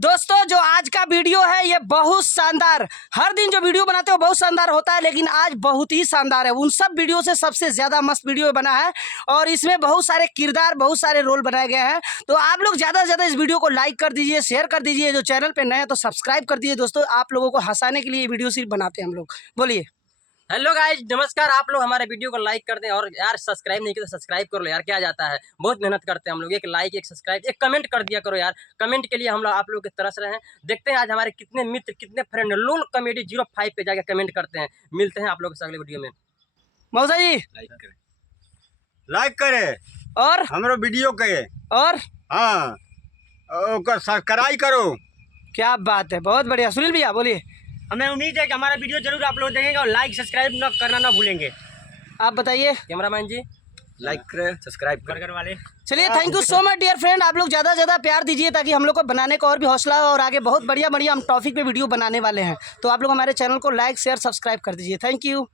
दोस्तों जो आज का वीडियो है ये बहुत शानदार, हर दिन जो वीडियो बनाते हो बहुत शानदार होता है, लेकिन आज बहुत ही शानदार है। उन सब वीडियो से सबसे ज़्यादा मस्त वीडियो बना है और इसमें बहुत सारे किरदार, बहुत सारे रोल बनाए गए हैं। तो आप लोग ज़्यादा से ज़्यादा इस वीडियो को लाइक कर दीजिए, शेयर कर दीजिए। जो चैनल पे नए हैं तो सब्सक्राइब कर दीजिए। दोस्तों आप लोगों को हंसाने के लिए ये वीडियो सिर्फ बनाते हैं हम लोग। बोलिए। हेलो गाइस, नमस्कार। आप लोग हमारे वीडियो को लाइक कर दें और यार सब्सक्राइब नहीं किया तो सब्सक्राइब कर लो यार, क्या जाता है। बहुत मेहनत करते हैं हम लोग। एक लाइक, एक सब्सक्राइब, एक कमेंट कर दिया करो यार। कमेंट के लिए हम लोग आप लोग की तरस रहे हैं। देखते हैं आज हमारे कितने मित्र, कितने फ्रेंड लोल कॉमेडी 05 पे जाके कमेंट करते हैं। मिलते हैं आप लोग से अगले वीडियो में। मौसा जी लाइक करे और हमरो वीडियो के और हाँ ओकर सब्सक्राइब करो। क्या बात है, बहुत बढ़िया। सुनील भैया बोलिए। हमें उम्मीद है कि हमारा वीडियो जरूर आप लोग देखेंगे और लाइक सब्सक्राइब न करना ना भूलेंगे। आप बताइए। कैमरामैन जी लाइक करे, सब्सक्राइब करे। बर्गर वाले चलिए, thank you so much dear friend. आप लोग ज़्यादा से ज़्यादा प्यार दीजिए ताकि हम लोग को बनाने का और भी हौसला हो और आगे बहुत बढ़िया बढ़िया हम टॉपिक पे वीडियो बनाने वाले हैं। तो आप लोग हमारे चैनल को लाइक, शेयर, सब्सक्राइब कर दीजिए। Thank you.